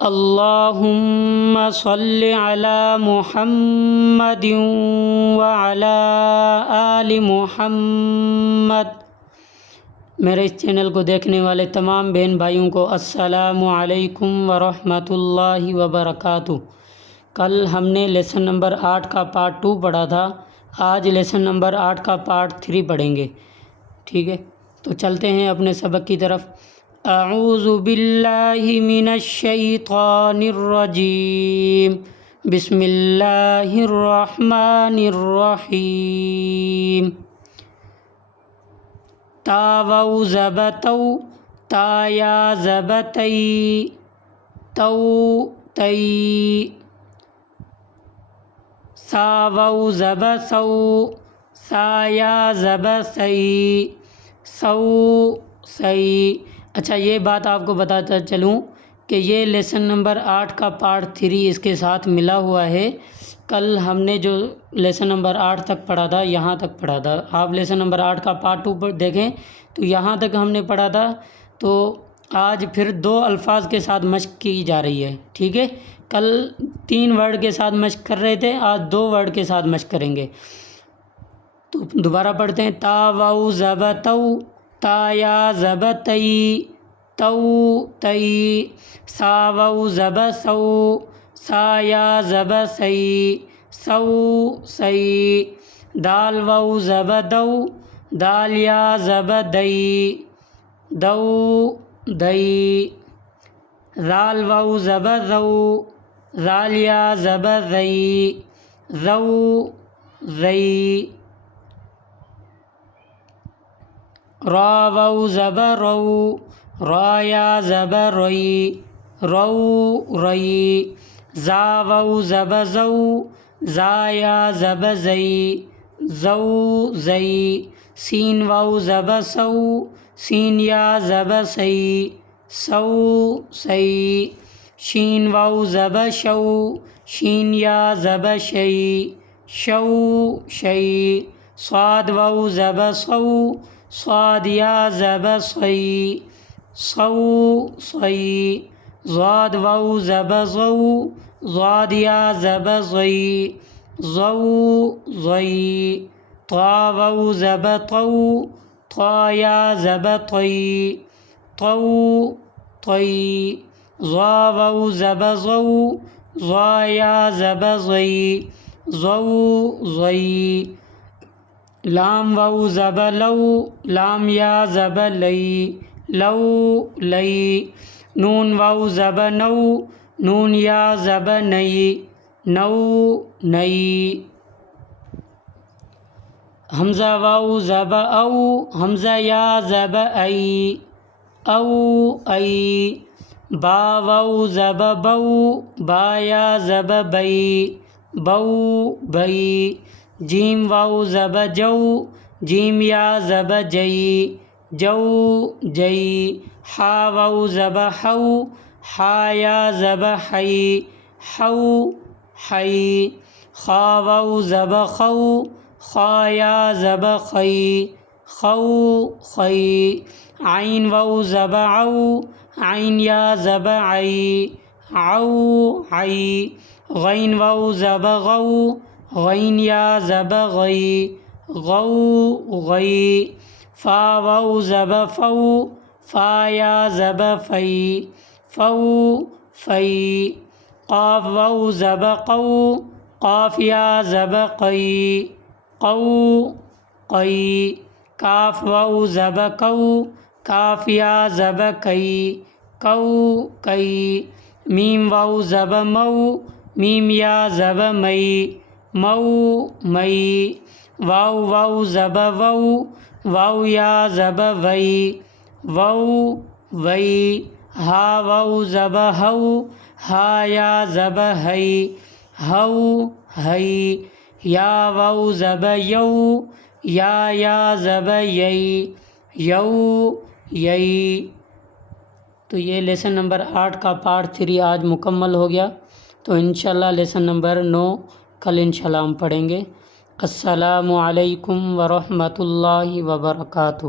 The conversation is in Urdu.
اللہم صلی علی محمد وعلی آل محمد۔ میرے اس چینل کو دیکھنے والے تمام بہن بھائیوں کو السلام علیکم ورحمۃ اللہ وبرکاتہ۔ کل ہم نے لیسن نمبر 8 کا پارٹ 2 پڑھا تھا، آج لیسن نمبر 8 کا پارٹ 3 پڑھیں گے، ٹھیک ہے؟ تو چلتے ہیں اپنے سبق کی طرف۔ اعوذ باللہ من الشیطان الرجیم، بسم اللہ الرحمن الرحیم۔ تا واو زب تو، تا یا زب تی، تو تی۔ سا واو زب سو، سا یا زب سی، سو سی۔ اچھا، یہ بات آپ کو بتاتا چلوں کہ یہ لیسن نمبر 8 کا پارٹ 3 اس کے ساتھ ملا ہوا ہے۔ کل ہم نے جو لیسن نمبر 8 تک پڑھا تھا، یہاں تک پڑھا تھا۔ آپ لیسن نمبر 8 کا پارٹ 2 پر دیکھیں تو یہاں تک ہم نے پڑھا تھا۔ تو آج پھر 2 الفاظ کے ساتھ مشق کی جا رہی ہے، ٹھیک ہے؟ کل 3 ورڈ کے ساتھ مشق کر رہے تھے، آج 2 ورڈ کے ساتھ مشق کریں گے۔ تو دوبارہ پڑھتے ہیں۔ تا واو زب تو، تا یا زب تی، تو تی۔ سا واو زب سو، سا یا زب سی، سو سی۔ دال واو زب دو، دال یا زب دئی، دو دئی۔ ذال واو زب ذو، ذال یا زب ذئی، ذو ذئی۔ را واو زب رو، را یا زب روئی، رو رئی۔ زا واو زب زو، زا یا زب زئی، زو زئی۔ سین واو زب سو، سین یا زب سی، سو سی۔ شین واو زب شو، شین یا زب شئی، شو شئی۔ صاد واو زب صو، صاد یا زب صی، صو صی۔ ضاد واو زب ضو، ضاد یا زب ضی، ضو ضی۔ طا واو زب طو، طا یا زب طی، طو طی۔ ضا واو زب ضو، ضا یا زب ضی، ضو ضی۔ لام واو زب لو، لام یا زب لئی، لو لئی۔ نون واو زب نو، نون یا زب نئی، نو نئی۔ حمزہ واو زب او، حمزہ یا زب ای، او ای۔ با واو زب بو، با یا زب بئی، بو بئی۔ جیم واو زب جو، جیم یا زب جئی، جو جئی۔ حا واو زب حو، حا یا زب حئی، حو حئی۔ خا واو زب خو، خا یا زب خئی، خو خئی۔ عین واو زب عو، عین یا زب عئی، عو عئی۔ غین واو زب غو، غین یا زب غئی، غو غئی۔ فا واو زب فو، فا یا زب فئی، فو فئی۔ قاف واو زب قو، قاف یا زب قئی، قو قئی۔ کاف واو زب کو، کاف یا زب کئی، کو کئی۔ میم واو زب مو، میم یا زب مئی، مو مئی۔ واو واو زب وو، واو یا زب وئی، وو وئی۔ ہا واو زب ہو، ہا یا زب ہئی، ہو ہئی۔ یا واو زب یو، یا زب یئی، یو یئی۔ تو یہ لیسن نمبر 8 کا پارٹ 3 آج مکمل ہو گیا۔ تو انشاءاللہ لیسن نمبر 9 کل انشاءاللہ ہم پڑھیں گے۔ السلام علیکم ورحمۃ اللہ وبرکاتہ۔